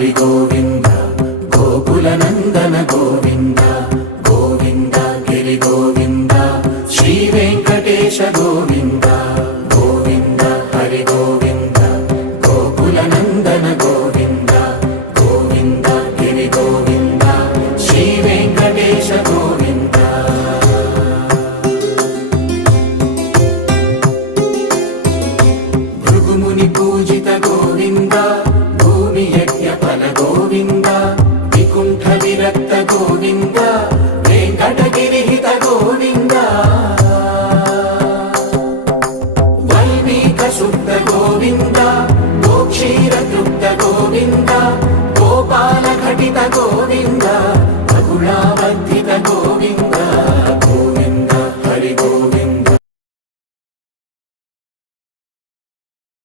హరి గోవింద గోకుల నందన గోవింద గోవింద గిరి గోవింద శ్రీ వెంకటేశ గోవింద గోవింద హరి గోవింద గోకుల నందన గోవింద గోవింద గిరి గోవింద శ్రీ వెంకటేశ గోవింద భృగుముని పూజిత గోవింద భూమి యజ్ఞ ఫల గోవింద వికుంఠ విరక్త గోవింద వెంకటగిరిహిత గోవింద వైదిక శుద్ధ గోవింద గోక్షీర తృప్త గోవింద గోపాల ఘటిత గోవింద